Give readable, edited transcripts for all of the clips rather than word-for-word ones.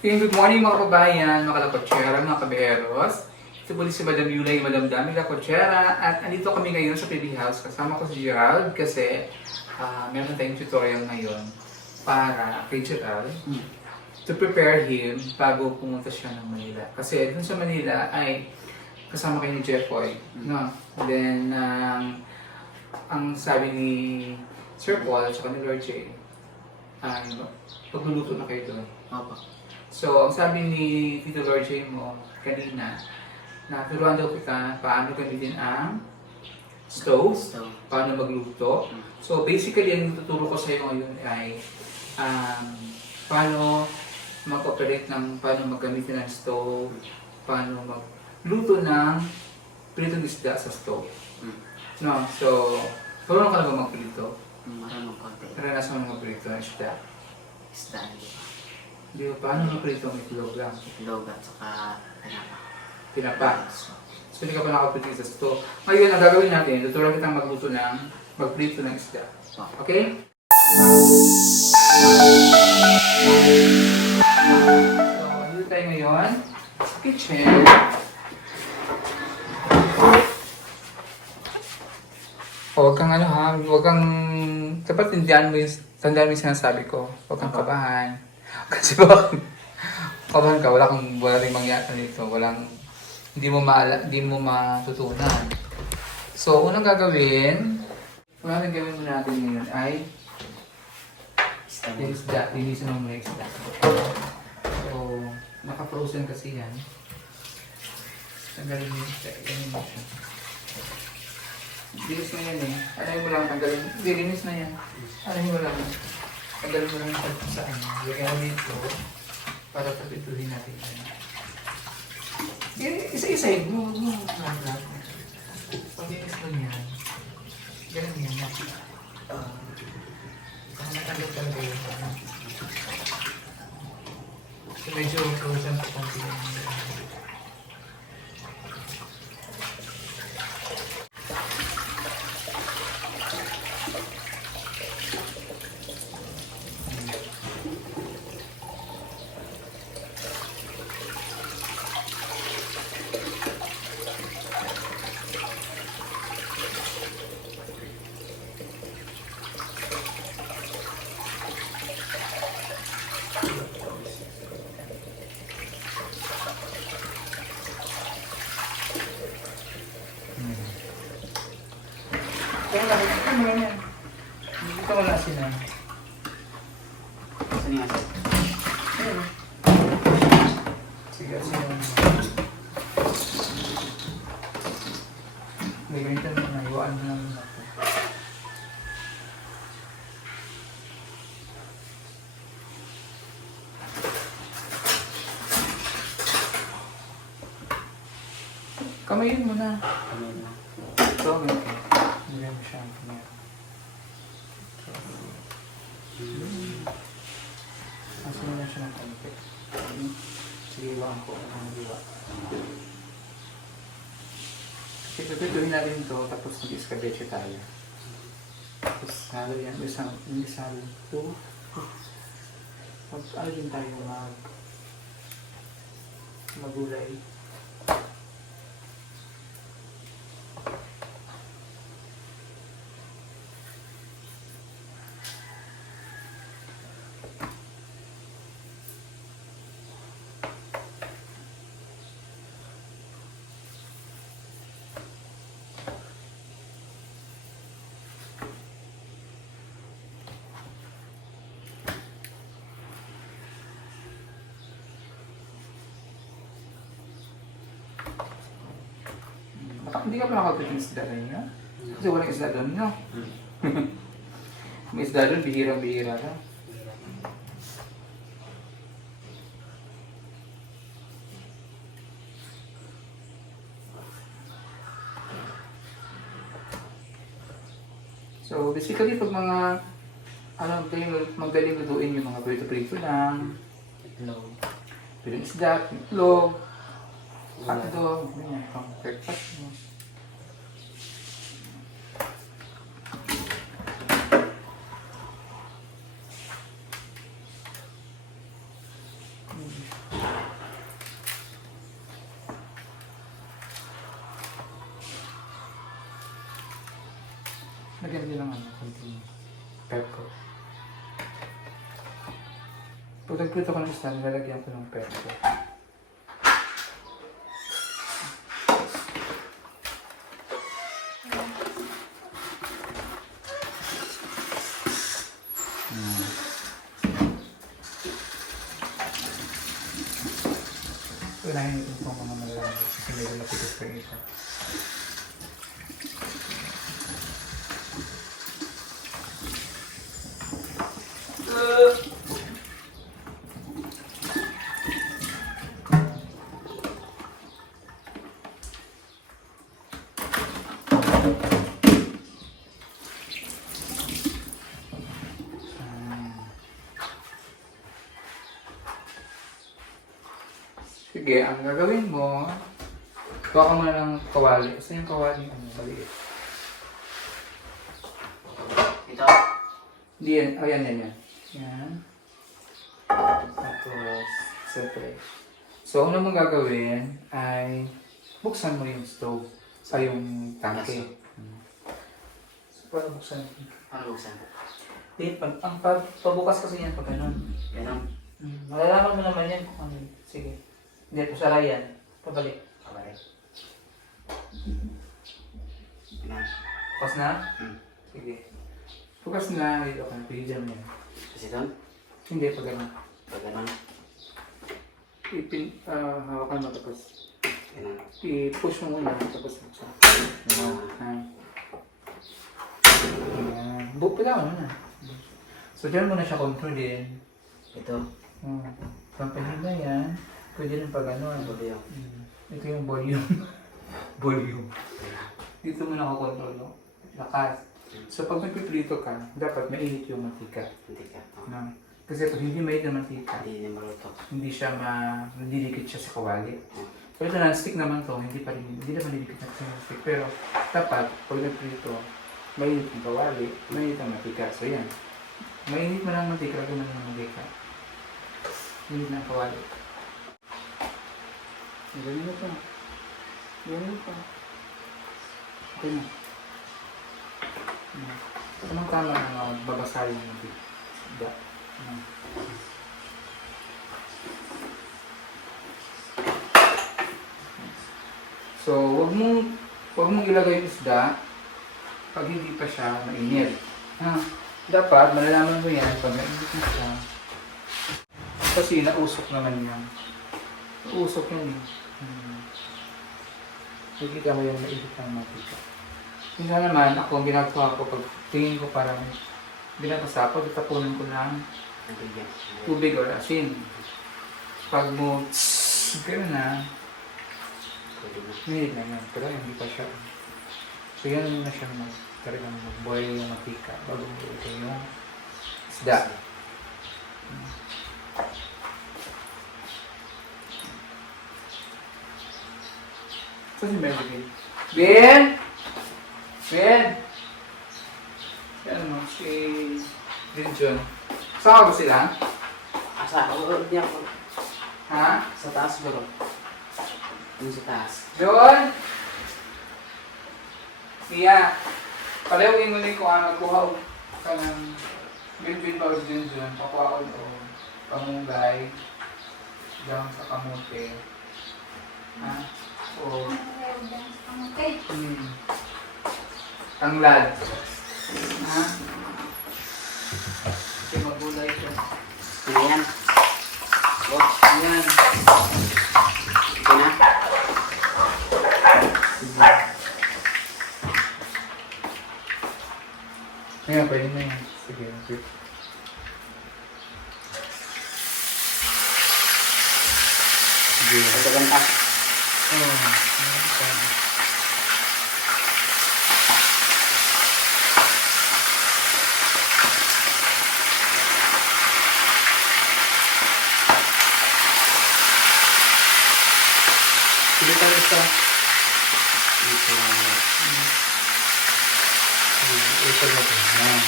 Good morning mga kabayan, mga kalakotsera, mga kaberos. Ito po si Madam Yulay, Madam Dami Lakotsera. At andito kami ngayon sa PB House. Kasama ko si Gerald kasi meron tayong tutorial ngayon para kay Gerald to prepare him bago pumunta siya ng Manila. Kasi dun sa Manila ay kasama kayo ni Jeffoy. No? Then, ang sabi ni Sir Paul at ni Lord J ay pagluluto na kayo doon. Opo. So, ang sabi ni Tito Lord J mo kanina, na turuan daw kita paano gamitin ang stove, paano magluto. So, basically, ang tuturo ko sa iyo ngayon ay paano mag-operate paano maggamitin ng stove, paano magluto ng pritong isda sa stove. No? So, marunong ka na ba magprito? Marunong konti. Karanasan mo magprito ng isda? Isda. Di ba? Paano magprito ng itlog lang? Itlog at saka tinapa. Tinapa. So, hindi ka pa nakaprito sa stove. Ngayon, ang gagawin natin, tuturuan kitang magprito ng isda. Okay? So, dito tayo ngayon sa kitchen. Huwag kang huwag kang, dapat tandaan mo yung sinasabi ko. Huwag kang kabahan. Kasi baka kabahan ka, wala rin mangyari dito. Hindi mo matutunan. So, unang gagawin mo natin ngayon ay yung isda. Linisin mo muna yung isda. So, naka-frozen kasi yan. Tanggalin mo yung isda. Ganyan mo siya. Linis na yan eh. Alayin mo lang, tanggalin. Hindi, linis na yan. Alayin mo lang. Tanggalin mo lang sa lagyan mo dito para papituhin natin yan. Isa-isahin mo. Lahat. Pag-linis mo yan. Ganun yan. Baka matanggal talaga yun. So medyo frozen pa konti yan. Kaya nakikita mo yan. Nakikita mo na sila. Saan yung asin? Sige, sila. Hindi, ganito na. Iwaan mo lang ako. Kamayin mo na. Kamay na. Ito, okay. Hindi mo siya ang kamay. Asin mo na siya ng konti. Sige, iwaan ko. Ang iwa. Kasi pipituhin natin ito, tapos mag-escabeche tayo. Tapos halo yan. Isang ito. Ano din tayo magulay. Hindi ka pa nakagpit ng isda rin, no? Kasi walang isda doon, no? May isda doon, bihirang-bihira lang. So, basically, pag mga magaling lutuin yung mga prito-prito lang, Itlog. piling isda, itlog, hotdog, ganyan, pang breakfast mo. Lagyan din ng konting pepper. Pag nagprito ko ng isda, nilalagyan ko ng pepper. Unahin ito itong mga malalambot kasi medyo napitis pa yung isa. Sige, ang gagawin mo, kuha ka muna ng kawali. Kasi yung kawali, maliit. Ito? Hindi yan. Oh, yan. Yan. Tapos, siyempre. So, una mong gagawin ay buksan mo yung stove sa yung tangke. So, paano buksan? Paano buksan? Ang pabukas kasi yan pag ganun. Ganon. Malalaman mo naman yan kung ano. Sige. Hindi, pusara yan. Pabalik. Pabalik. Ganon. Bukas na? Hmm. Sige. Bukas na. Dito ka. Pilihan mo yan. Kasi doon? Hindi, pag ganun. Pag ganon. Hawakan mo tapos. Ganon. I-push mo muna tapos buksan. Ayan. Pilawan mo na. So, dyan mo na siya controlin. Ito? Pampahinga yan. Pwede rin pag ano. Ito ba yung? Ito yung volume. Volume. Dito mo nakakontrol, no? Lakas. So, pag nagpiprito ka, dapat mainit yung mantika. Mantika. No? Kasi pag hindi mainit yung mantika, Hindi niya maluto. hindi siya nadidikit siya sa kawali. Pero ito non-stick naman to, hindi naman didikit na sa stick. Pero dapat, pag nagprito, mainit yung kawali, mainit ang mantika. So, yan. Mainit mo ng mantika, lagyan mo ng mantika. Mainit na ang kawali. Ganyan mo pa. Ganyan mo pa. Okay na. Anong tama na babasahin mo dito? So, wag mong ilagay yung isda pag hindi pa siya mainit. Dapat, malalaman mo yan pag mainit na siya. Kasi nausok naman yan. Nausok yan eh. Nakikita mo yung mainit ng mantika. Minsan naman, ako ang ginagawa ko pag tingin ko parang binabasa ko, itapunan ko ng tubig or asin. Pag mo gano'n na, minute na yan. Pero hindi pa siya. So yan muna siya talagang mag-boil yung mantika bago mo ito yung isda. So si Mary Ben? Ben! Ben! Yan mo, si John. Saan ka ba sila? Asa? Uod niya po. Ha? Sa taas bro. Yung sa taas. John! Mia! Palawin mo na kung ano, kuha ka ng bin ba din John, pakuha o pamunggay diyan sa kamote. Ha? O tanglad. Ha? Kasi magulay ko. Ano yan? Oh, Yan. ito na. Ngayon, pwede na yan. Sige, okay. Sige. Ito ganta. Sige tayo isa. Dito lang. Ito na ito. Yan.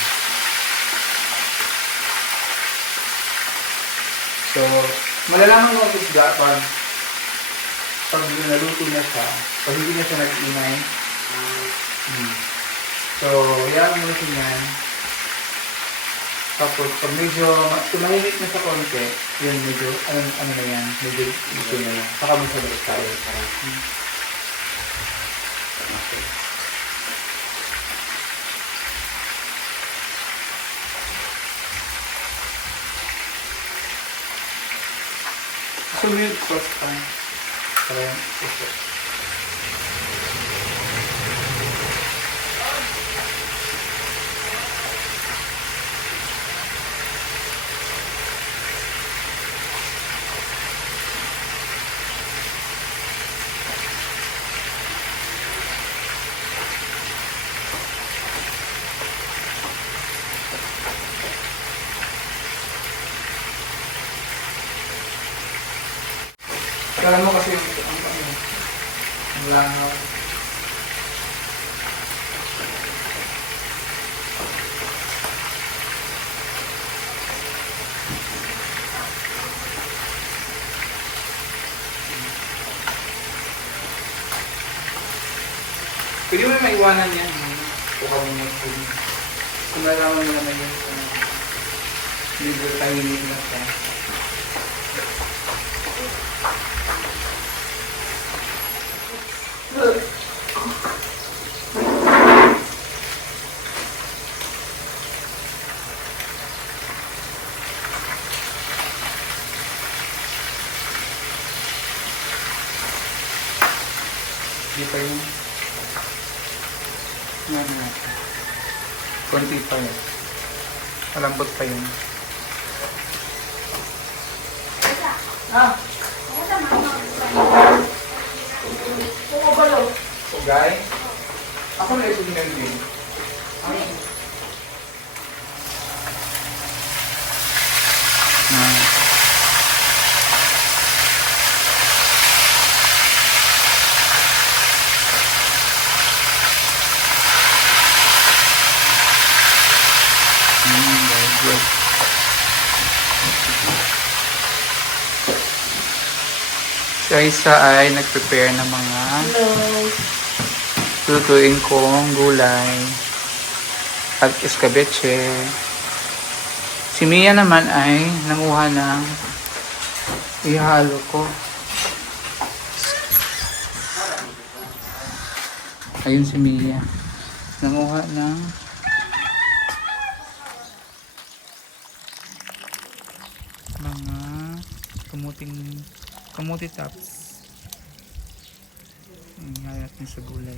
So, malalaman mo ang isda pag naluto na siya, pag hindi na siya nag-ingay. So, yan mo natin yan. Tapos, pag medyo tumahimik na sa konti, yun medyo, ano na yan, medyo ito na yan. Saka mo sa balik tayo. Okay. So, milk sauce pa. Para yung ito. Kala mo kasi ang langaw. Pwede mo maiwanan yan. Kuha mo mag-food. Kung nalaman mo naman yun sa medyo tahimik na siya. Hindi pa yun. Yan na. Kunti pa yun. Malambot pa yun. Ah! Sugay? Ako na ito din. Very good. Si Aisa ay nag-prepare ng mga lutuin kong gulay at escabeche. Si Mia naman ay nanguha ng ihalo ko. Ayun si Mia. Nanguha ng mga kamuti tops. Ihalo natin sa gulay.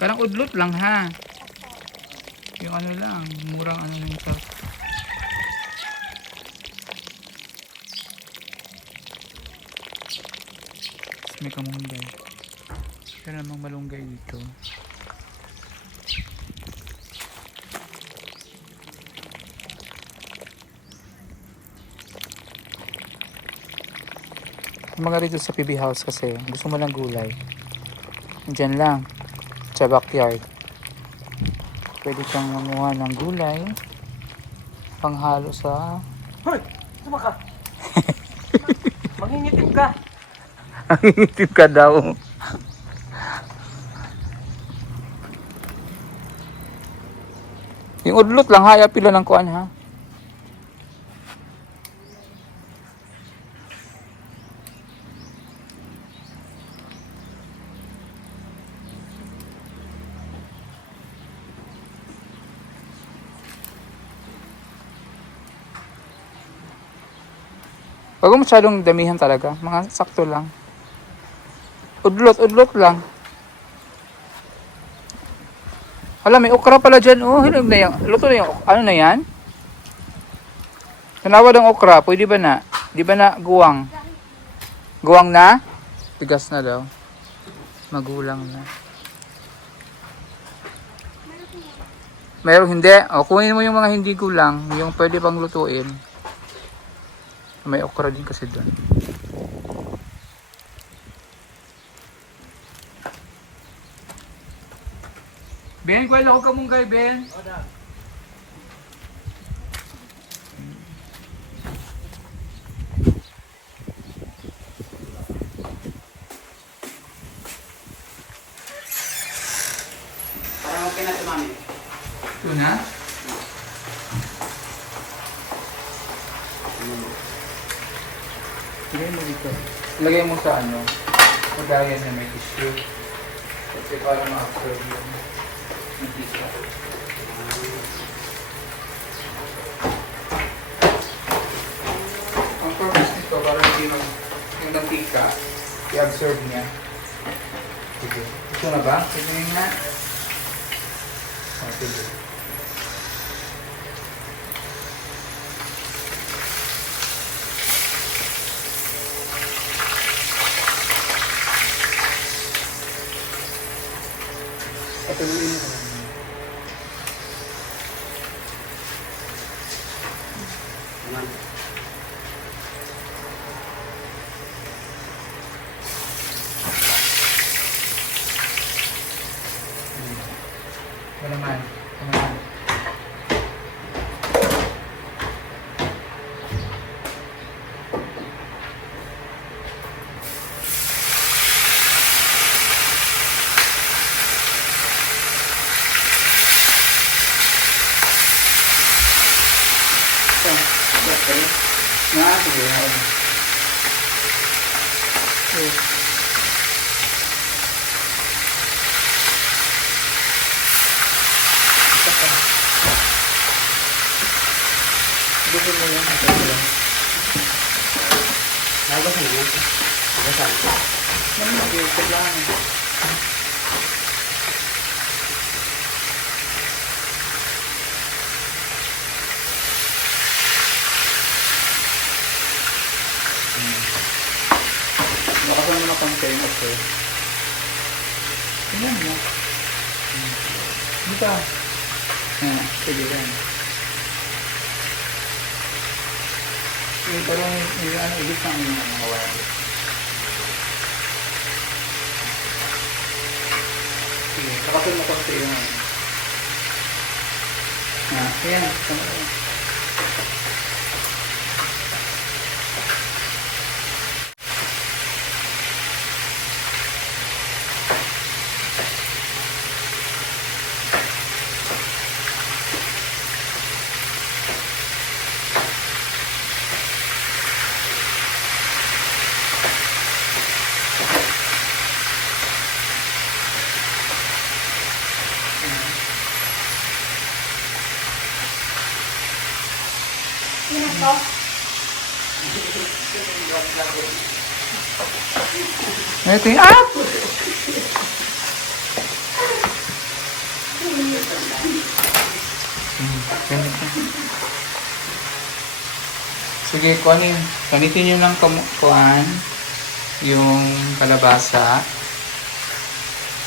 Parang udlot lang ha. Yung ano lang, murang ano lang ito. May kamunggay. Pero namang malunggay dito. Mga rito sa PB House kasi gusto mo lang gulay. Diyan lang. Sa backyard. Pwede kang mamuha ng gulay panghalo sa Hoy! Sama ka! Mangingitim ka! Mangingitim ka daw. Yung udlot lang ha, pila ng kuan ha. Wag mo masyadong damihan talaga. Mga sakto lang. Udlot lang. Hala, may okra pala dyan. Oh, hinog na yan. Luto na yung, ano na yan? Tanawad ang okra. Pwede ba na? Di ba na guwang? Guwang na? Tigas na daw. Magulang na. Mayroong hindi. O, kunin mo yung mga hindi gulang. Yung pwede pang lutuin. May okra din kasi doon. Ben, kuya lang ako kamunggay, Ben. Ito, mami. Ito na? Lagay mo dito. Lagay mo sa ano. Pagkayan na may tissue. Kasi para ma-absorb yung mantika. Ang purpose nito para hindi yung mantika i-absorb niya. Sige. Ito na ba? Sige nga. Sige. Patuloy mo. Aman. Ito naman. Ito naman. Ito. Ito. Sige. Okay. Gusto mo yan? Nagasan na yan. Nagasan. Nag-iisip lang. Baka sa mga pang-chain okay. Tingnan mo. Dito. Sige yan. Parang ibig sa amin ng mga wire. Sige, kakasin mo konti yung ano. Ayan. Tama yan. Ito. Ito yung up! Sige, kanitin nyo ng kuhan yung kalabasa.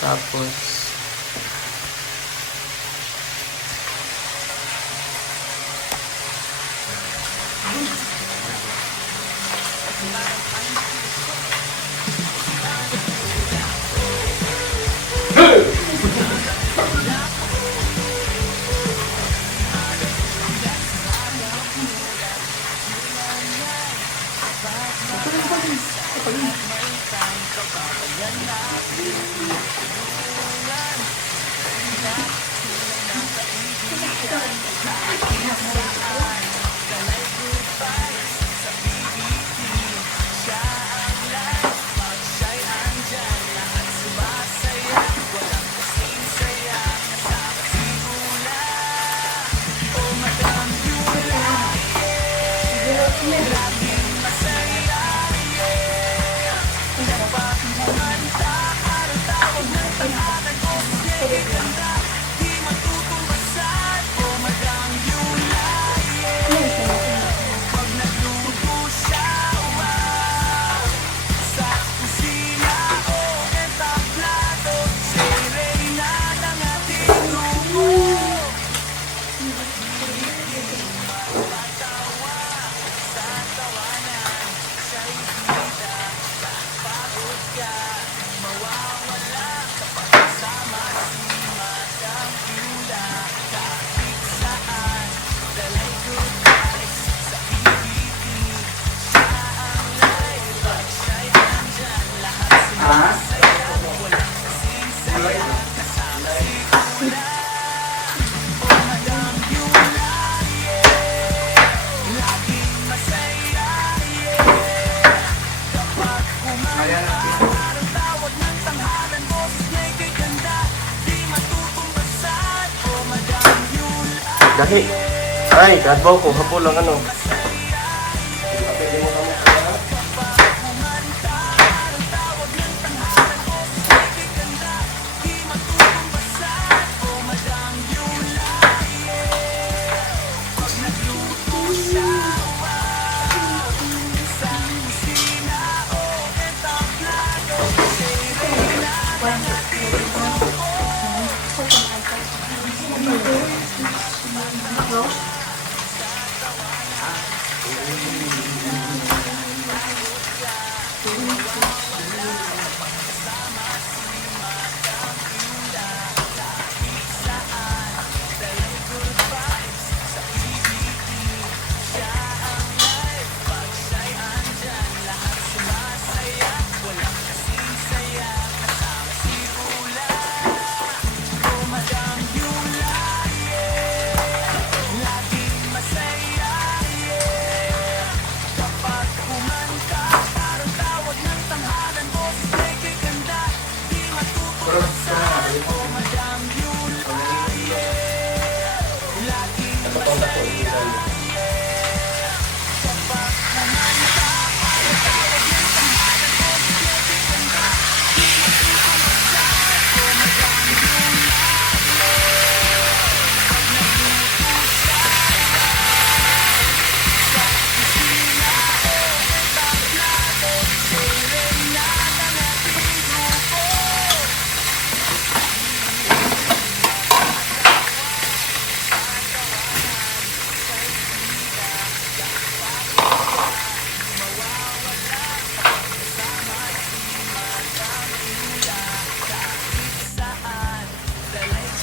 Tapos, Dali. Ay, kadbaw ko. Hapon lang ano. Pwede mo kamo.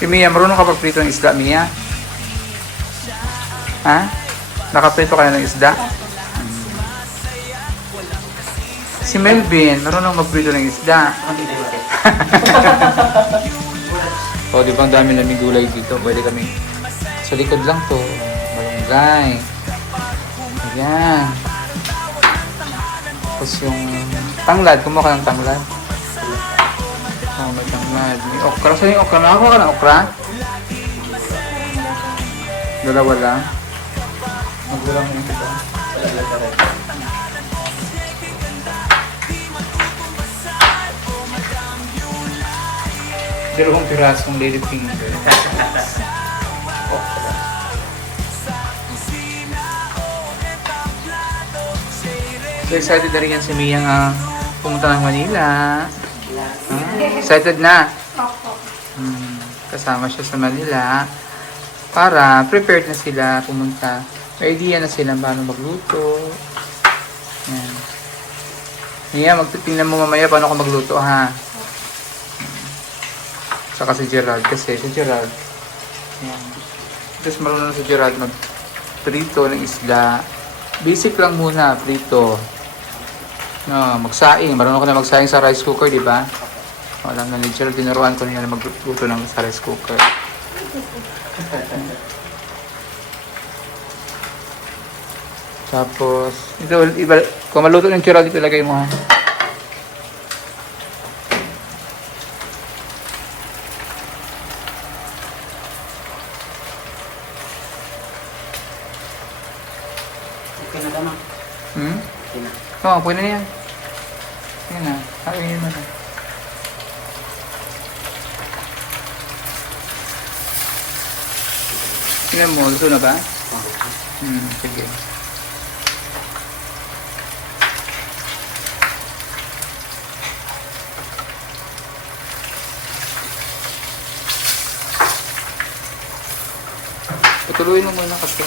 Si Mia, marunong ka pagprito ng isda, Mia? Ha? Nakaprito ka na ng isda? Si Melvin, marunong magprito ng isda. O, di ba ang dami namin gulay dito? Pwede kami sa likod lang to. Malunggay. Ayan. Tapos yung tanglad. Kumuha ka ng tanglad. Oh, may tanglad. May okra. Saan yung okra? Nakakuha ka ng okra? Dalawa lang. Magdala mo yung kita. Dalawang pirasong lady finger. Okra. So excited na rin yan si Mia nga pumunta ng Manila. Excited na. Opo. Kasama siya sa Manila para prepared na sila pumunta. May idea na sila paano magluto. Yan. Mia, magtitingnan mo mamaya paano ako magluto, ha? Saka si Gerald kasi si Gerald. Yan. Tapos marunong si Gerald mag-prito ng isda. Basic lang muna, prito. No, magsaing. Marunong ko na magsaing sa rice cooker, di ba? Alam na ni Gerald, tinuruan ko niya na magluto ng sa rice cooker. Tapos, ito, iba, kung maluto ng Gerald, ito lagay mo, ha? Okay na tama. Okay na. Oo, pwede na yan. Yan na, kainin mo na. Tingnan mo, luto na ba? Sige. Patuloy mo muna kasi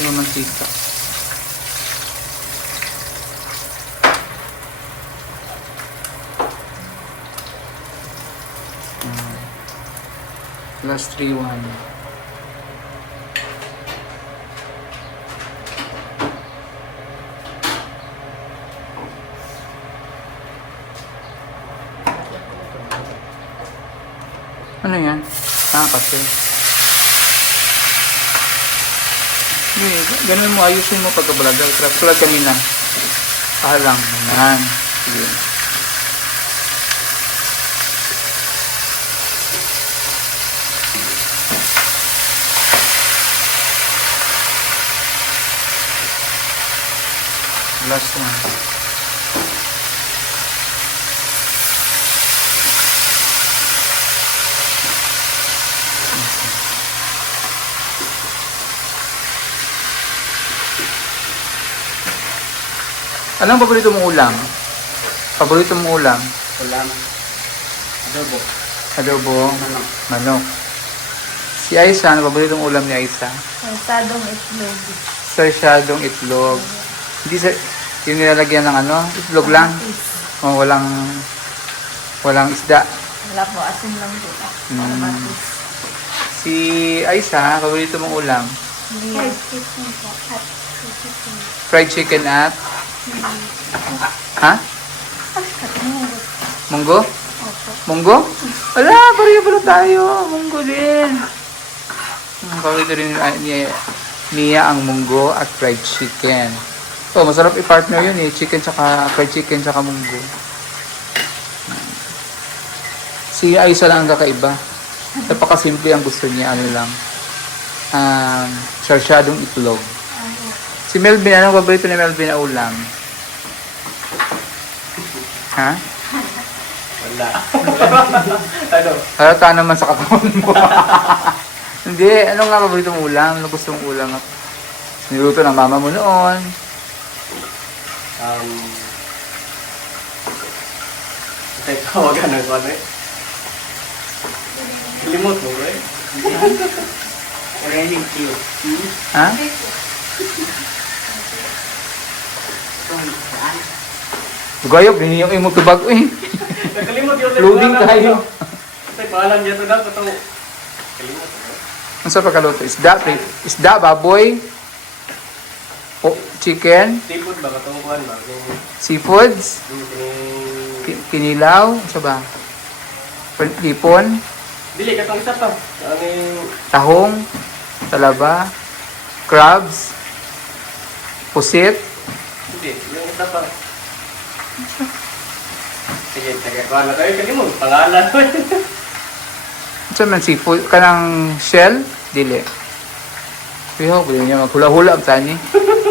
yung mantika. Plus 3-1. Ano yan? Kasi. Hindi, ganun mo, ayusin mo pagkabalagal. Tulad kami na. Lang. Yan. Sige. last one. Anong paborito mong ulam? Paborito mong ulam? Ulam. Adobo. Adobo, Manok. manok. Si Aisa, ano paborito mong ulam ni Aisa? Pansadong itlog. Sarsyadong itlog. Hindi sa yung nilalagyan ng ano, itlog lang. O walang isda. Wala po, asin lang po. Para matis. Si Aisa, paborito mong ulam? Fried chicken po. At chicken. Fried chicken at ha? Munggo? Opo. Munggo? Wala, pareho pala tayo. Munggo din. Paborito rin ni Mia ang munggo at fried chicken. Oh, masarap i-partner yun eh. Chicken tsaka fried chicken tsaka munggo. Si Aisa lang ang kakaiba. Napakasimple ang gusto niya. Ano lang. Sarsyadong itlog. Si Melvin, anong paborito ni Melvin na ulam? Ha? Wala. Ano? Halata naman sa katawan mo. Hindi, ano nga paborito mong ulam? Ano gusto mong ulam? Niluto ng mama mo noon. Ay, tawagan ng ano eh. Limot mo, right? Training you. Ha? Tugayog, hindi yung imong tubag. Eh. Nakalimot yun. Loading tayo. Tay, paalam niya ito dapat ito. Kalimot. Ano sa pagkaluto? Isda, baboy, chicken, Seafood ba? Katungkuhan ba? seafoods, kinilaw, ano ba? Lipon, Dili, katong isa pa. Ano yung... tahong, talaba, crabs, pusit, Hindi, yung isa pa. Sige, tagakuhan na tayo. Kalimot, pangalan. ano man seafood, kanang shell, dili. Pero, pwede niya maghula-hula ang tani.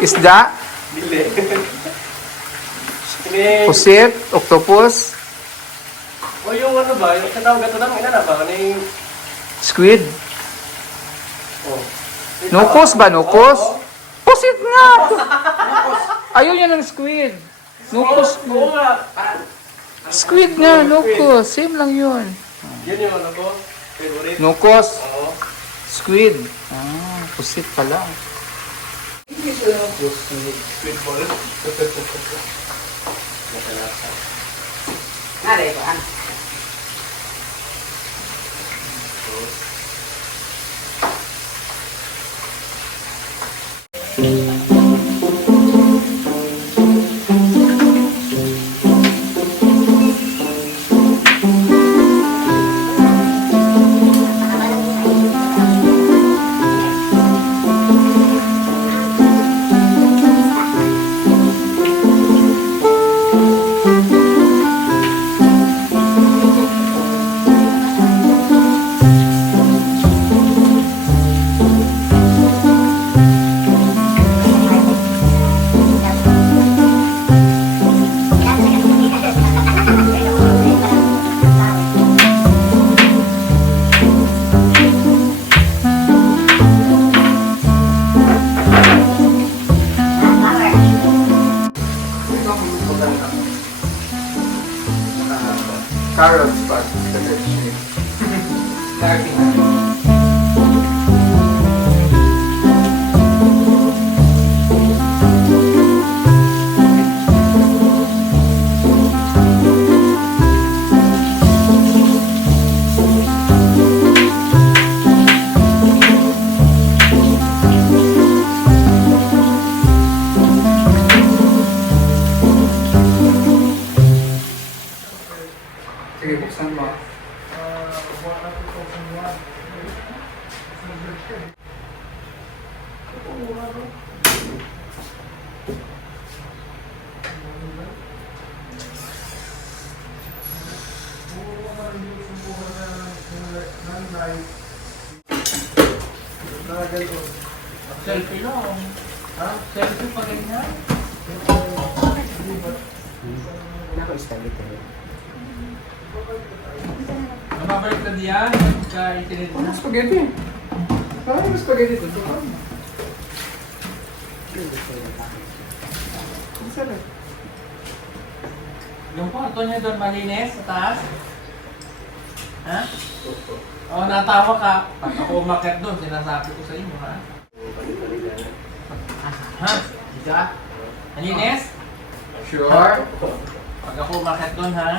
Isda, Dili. Ini... pusit, octopus, O yung ano ba? Yung sa tawag ito naman, inana ba? Ano yung... squid, Oh. nukos ba, nukos? Pusit nga! Ayaw niya ng squid. Nukos Oo mo. nga. Squid nga, nukos. Same lang yun. Yun yung ano ko. Favorite. Nukos, Oo. squid. Pusit pala. Squid ball. Masalasa. Nare ba? Carrots pa. Sige, buksan mo. Selfie lang. Ha? Selfie pa ganyan? Naka-spaghetti. Mababalik na diyan. Ka-itinit Ano na. spaghetti? Parang yung spaghetti dito. Ang sarap. Yung kwarto niyo doon malinis sa taas? Ha? Oo, natawa ka. Pag ako umakyat doon, sinasabi ko sa inyo, ha? Ha? Isa? Malinis? Sure? Pag ako umakyat doon, ha?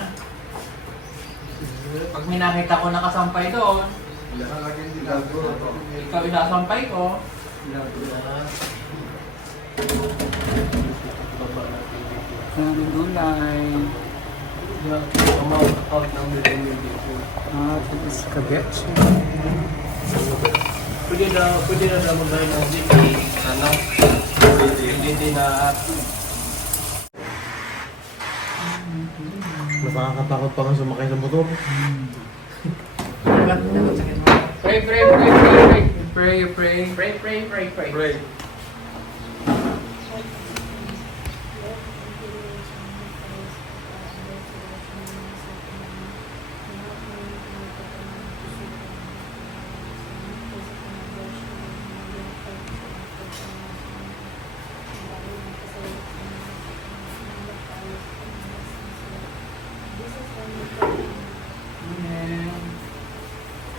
Pag may nakita ko nakasampay doon, ikaw isasampay ko. Maraming gulay. Out ng menu dito. Spaghetti. Pwede na naman dahil ng GP. Ano? Hindi na at... Mas nakakatakot pa nga sumakay sa motor. Pray, pray, pray, pray. Pray, pray. Pray, pray, pray, pray. Right.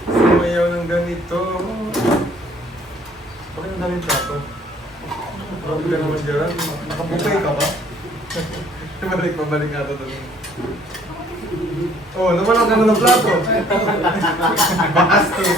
Sumayaw ng ganito. Bakit ang daming plato? Bakit ka naman dyan? Nakabukay ka ba? Pabalik nga ito doon. Oh, naman ka na ng plato. Bastos.